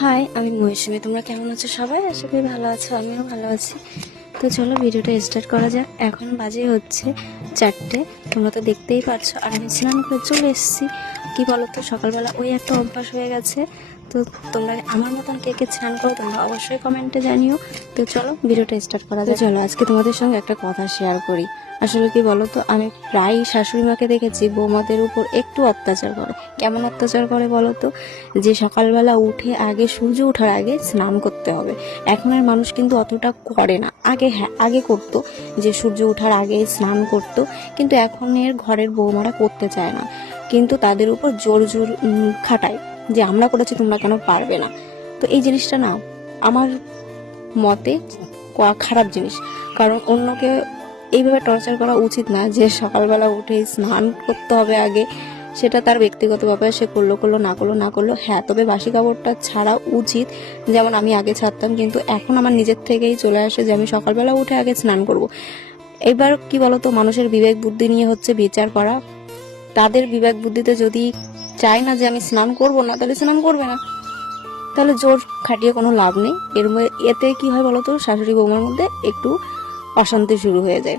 High, আমি মৌসুমী। তোমরা কেমন আছো সবাই? আশা করি ভালো আছো, আমিও ভালো আছি। তো চলো ভিডিওটা স্টার্ট করা যাক। এখন বাজে হচ্ছে 4টে, তোমরা তো দেখতেই পারছো। আর আমি স্নান করে চলে এসেছি। কি বলো তো, সকালবেলা ওই একটা অভ্যাস হয়ে গেছে। তো তোমরা আমার মতন কে কে স্নান করো তোমরা অবশ্যই কমেন্টে জানিও। তো চলো ভিডিওটা স্টার্ট করা যাক। চলো আজকে তোমাদের সঙ্গে একটা কথা শেয়ার করি। আসলে কি বলো তো, আমি প্রায় শাশুড়ি মাকে দেখেছি বৌমাদের উপর একটু অত্যাচার করে। কেমন অত্যাচার করে বলো তো, যে সকালবেলা উঠে আগে সূর্য ওঠার আগে স্নান করতে হবে। এখন আর মানুষ কিন্তু অতটা করে না। আগে হ্যাঁ, আগে করতো, যে সূর্য ওঠার আগে স্নান করতো, কিন্তু এখন এর ঘরের বৌমারা করতে চায় না। কিন্তু তাদের উপর জোর জোর খাটায়, যে আমরা করেছি তোমরা কেন পারবে না। তো এই জিনিসটা না আমার মতে খারাপ জিনিস। কারণ অন্যকে এইভাবে টর্চার করা উচিত না, যে সকালবেলা উঠে স্নান করতে হবে আগে। সেটা তার ব্যক্তিগত ব্যাপার, সে করলো না করলো। হ্যাঁ, তবে বাসি কাপড়টা ছাড়া উচিত, যেমন আমি আগে ছাড়তাম, কিন্তু এখন আমার নিজের থেকেই চলে আসে যে আমি সকালবেলা উঠে আগে স্নান করব। এবার কি বলতো, মানুষের বিবেক বুদ্ধি নিয়ে হচ্ছে বিচার করা। তাদের বিবেক বুদ্ধিতে যদি চায় না যে আমি স্নান করব না, তাহলে স্নান করবে না। তাহলে জোর খাটিয়ে কোনো লাভ নেই। এতে কি হয় বলতো, শাশুড়ি বৌমার মধ্যে একটু অশান্তি শুরু হয়ে যায়।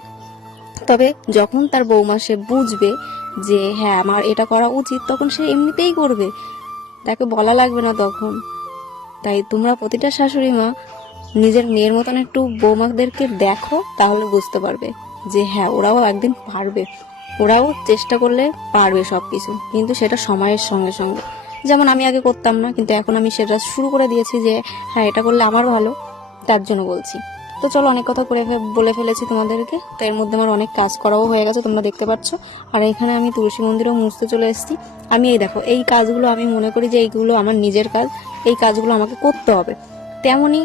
তবে যখন তার বৌমা সে বুঝবে যে হ্যাঁ আমার এটা করা উচিত, তখন সে এমনিতেই করবে, তাকে বলা লাগবে না তখন। তাই তোমরা প্রতিটা শাশুড়ি মা নিজের মেয়ের মতন একটু বৌমাদেরকে দেখো, তাহলে বুঝতে পারবে যে হ্যাঁ ওরাও একদিন পারবে, ওরাও চেষ্টা করলে পারবে সবকিছু। কিন্তু সেটা সময়ের সঙ্গে সঙ্গে, যেমন আমি আগে করতাম না, কিন্তু এখন আমি সেটা শুরু করে দিয়েছি যে হ্যাঁ এটা করলে আমার ভালো, তার জন্য বলছি। তো চলো, অনেক কথা বলে ফেলেছি তোমাদেরকে। তো এর মধ্যে আমার অনেক কাজ করাও হয়ে গেছে, তোমরা দেখতে পাচ্ছ। আর এখানে আমি তুলসী মন্দিরেও মুছতে চলে এসেছি। আমি এই দেখো, এই কাজগুলো আমি মনে করি যে এইগুলো আমার নিজের কাজ, এই কাজগুলো আমাকে করতে হবে। তেমনই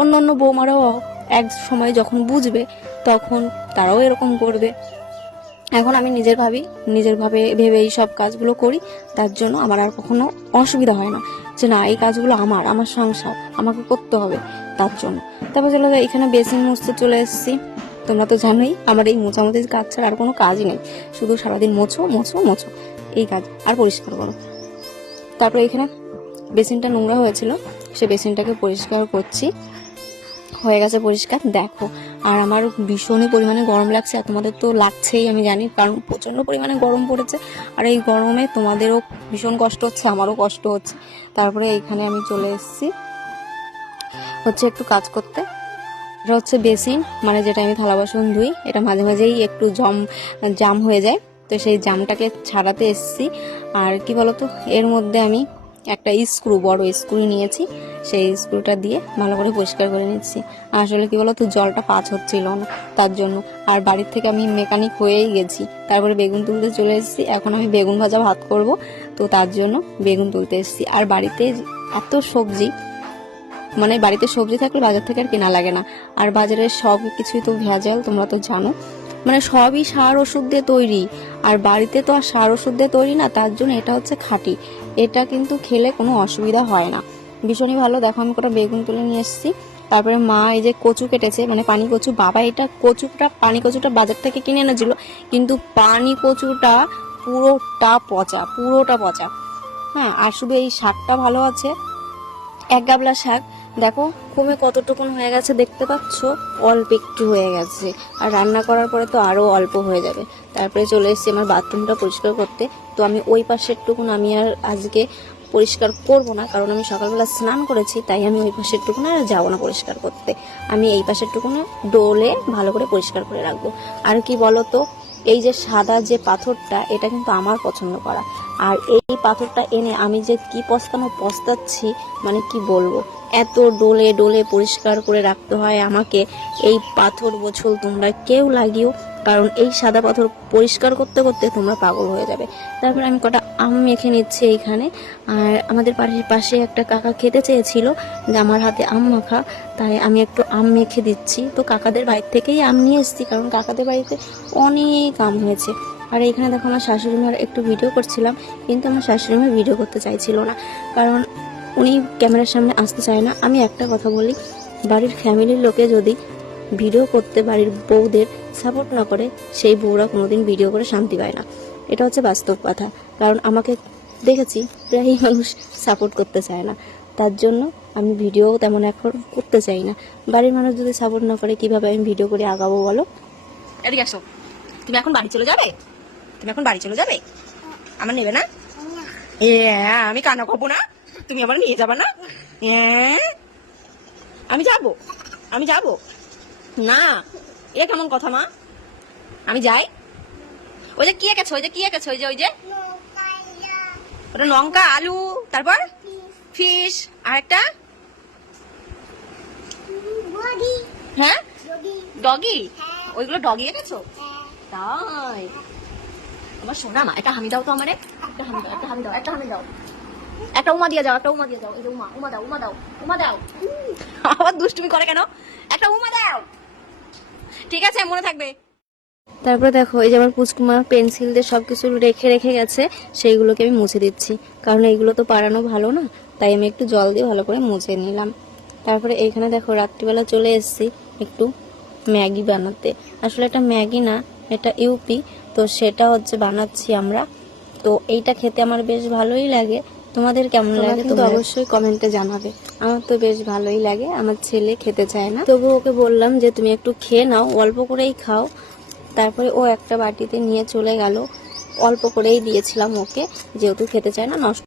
অন্য অন্য বৌমারাও এক সময় যখন বুঝবে, তখন তারাও এরকম করবে। এখন আমি নিজের ভেবে এই সব কাজগুলো করি। তার জন্য আমার আর কখনো অসুবিধা হয় না, যে না এই কাজগুলো আমার সংসার, আমাকে করতে হবে, তার জন্য। তারপর চলো এখানে বেসিন মুছতে চলে এসেছি। তোমরা তো জানোই আমার এই মোছামুছির কাজ ছাড়া আর কোনো কাজই নেই, শুধু সারাদিন মোছো মোছো মোছো, এই কাজ আর পরিষ্কার করো। তারপরে এখানে বেসিনটা নোংরা হয়েছিল, সে বেসিনটাকে পরিষ্কার করছি। হয়ে গেছে পরিষ্কার, দেখো। আর আমার ভীষণই পরিমাণে গরম লাগছে, আর তোমাদের তো লাগছেই আমি জানি, কারণ প্রচণ্ড পরিমাণে গরম পড়েছে। আর এই গরমে তোমাদেরও ভীষণ কষ্ট হচ্ছে, আমারও কষ্ট হচ্ছে। তারপরে এইখানে আমি চলে এসেছি হচ্ছে একটু কাজ করতে। এটা হচ্ছে বেসিন, মানে যেটা আমি থালা বাসন ধুই। এটা মাঝে মাঝেই একটু জাম হয়ে যায়, তো সেই জামটাকে ছাড়াতে এসেছি। আর কি বলতো, এর মধ্যে আমি একটা বড় স্ক্রু নিয়েছি, সেই স্ক্রুটা দিয়ে ভালো করে পরিষ্কার করে নিচ্ছি। আসলে কি বলতো, জলটা পাস হচ্ছিল না, তার জন্য। আর বাড়ির থেকে আমি মেকানিক হয়েই গেছি। তারপরে বেগুন তুলতে চলে এসেছি। এখন আমি বেগুন ভাজা ভাত করব, তো তার জন্য বেগুন তুলতে এসেছি। আর বাড়িতে এত সবজি, মানে বাড়িতে সবজি থাকলে বাজার থেকে আর কেনা লাগে না। আর বাজারের সব কিছুই তো ভেজাল, তোমরা তো জানো, মানে সবই সার ওষুধ দিয়ে তৈরি। আর বাড়িতে তো আর সার ওষুধ দিয়ে তৈরি না, তার জন্য এটা হচ্ছে খাঁটি। এটা কিন্তু খেলে কোনো অসুবিধা হয় না, ভীষণই ভালো। দেখো আমি কটা বেগুন তুলে নিয়ে এসেছি। তারপরে মা এই যে কচু কেটেছে, মানে পানি কচু। বাবা এটা পানি কচুটা বাজার থেকে কিনে এনেছিল, কিন্তু পানি কচুটা পুরোটা পচা। হ্যাঁ, আর শুধু এই শাকটা ভালো আছে, এক গাবলা শাক। দেখো কমে কতটুকুন হয়ে গেছে দেখতে পাচ্ছ, অল্প একটু হয়ে গেছে। আর রান্না করার পরে তো আরও অল্প হয়ে যাবে। তারপরে চলে এসেছি আমার বাথরুমটা পরিষ্কার করতে। তো আমি ওই পাশেরটুকুন আমি আর আজকে পরিষ্কার করব না, কারণ আমি সকালবেলা স্নান করেছি, তাই আমি ওই পাশেরটুকুন আর যাবো না পরিষ্কার করতে। আমি এই পাশেরটুকুন ডোলে ভালো করে পরিষ্কার করে রাখবো। আর কি বলো তো, এই যে সাদা যে পাথরটা, এটা কিন্তু আমার পছন্দ করা। আর এই পাথরটা এনে আমি যে কি পস্তাচ্ছি, মানে কি বলবো, এত ডোলে ডোলে পরিষ্কার করে রাখতে হয় আমাকে। এই পাথর বোঝল তোমরা কেউ লাগিও, কারণ এই সাদা পাথর পরিষ্কার করতে করতে তোমরা পাগল হয়ে যাবে। তারপরে আমি কটা আম মেখে নিচ্ছি এইখানে। আর আমাদের পাশে একটা কাকা খেতে চেয়েছিল যে আমার হাতে আম মাখা, তাই আমি একটু আম মেখে দিচ্ছি। তো কাকাদের বাড়ি থেকেই আম নিয়ে এসেছি, কারণ কাকাদের বাড়িতে অনেক আম হয়েছে। আর এইখানে দেখো আমার শাশুড়িমার একটু ভিডিও করছিলাম, কিন্তু আমার শাশুড়িমা ভিডিও করতে চাইছিল না, কারণ উনি ক্যামেরার সামনে আসতে চায় না। আমি একটা কথা বলি, বাড়ির ফ্যামিলির লোকে যদি ভিডিও করতে বাড়ির বউদের সাপোর্ট না করে, সেই বউরা কোনোদিন ভিডিও করে শান্তি পায় না। এটা হচ্ছে বাস্তব কথা, কারণ আমাকে দেখেছি প্রায়ই মানুষ সাপোর্ট করতে চায় না। তার জন্য আমি ভিডিও তেমন এখন করতে চাই না। বাড়ির মানুষ যদি সাপোর্ট না করে কিভাবে আমি ভিডিও করে আগাবো বলো? এদিকে আসো। তুমি এখন বাড়ি চলে যাবে? তুমি এখন বাড়ি চলে যাবে? আমার নেবে না? আমি কান্না করবো না? তুমি আমার নিয়ে যাবে না? আমি যাবো, আমি যাবো না। এ কেমন কথা মা? আমি যাই? ওই যে কি এঁকেছো, ওই যে কি এঁকেছো, ওই যে ওটা লঙ্কা, আলু, তারপর ফিশ, আর একটা হ্যাঁ ডগি। ওইগুলো ডগি এঁকেছো? তাই আমার সোনা মা, একটা হামি দাও তো আমারে। একটা হামি দাও, একটা হামি দাও, একটা হামি দাও, একটা উমা দিয়ে যাও, একটা উমা দিয়ে যাও। এই যে উমা, উমা দাও, উমা দাও, উমা দাও। আবার দুষ্টুমি করে কেন? একটা উমা দাও। ঠিক আছে, মনে থাকবে। তারপরে দেখো এই যে আমার পুচকুমা পেন্সিল দিয়ে সবকিছু রেখে রেখে গেছে, সেইগুলোকে আমি মুছে দিচ্ছি, কারণ এইগুলো তো পারানো ভালো না, তাই আমি একটু জল দিয়ে ভালো করে মুছে নিলাম। তারপরে এইখানে দেখো রাত্রিবেলা চলে এসেছি একটু ম্যাগি বানাতে। আসলে এটা ম্যাগি না, এটা ইউপি, তো সেটা হচ্ছে বানাচ্ছি আমরা। তো এইটা খেতে আমার বেশ ভালোই লাগে। তোমাদের কেমন লাগে তো অবশ্যই কমেন্টে জানাবে। আমার তো বেশ ভালোই লাগে। আমার ছেলে খেতে চায় না, তবু ওকে বললাম যে তুমি একটু খেয়ে নাও, অল্প করেই খাও। তারপরে ও একটা বাটিতে নিয়ে চলে গেল, অল্প করেই দিয়েছিলাম ওকে, যেহেতু খেতে চায় না, নষ্ট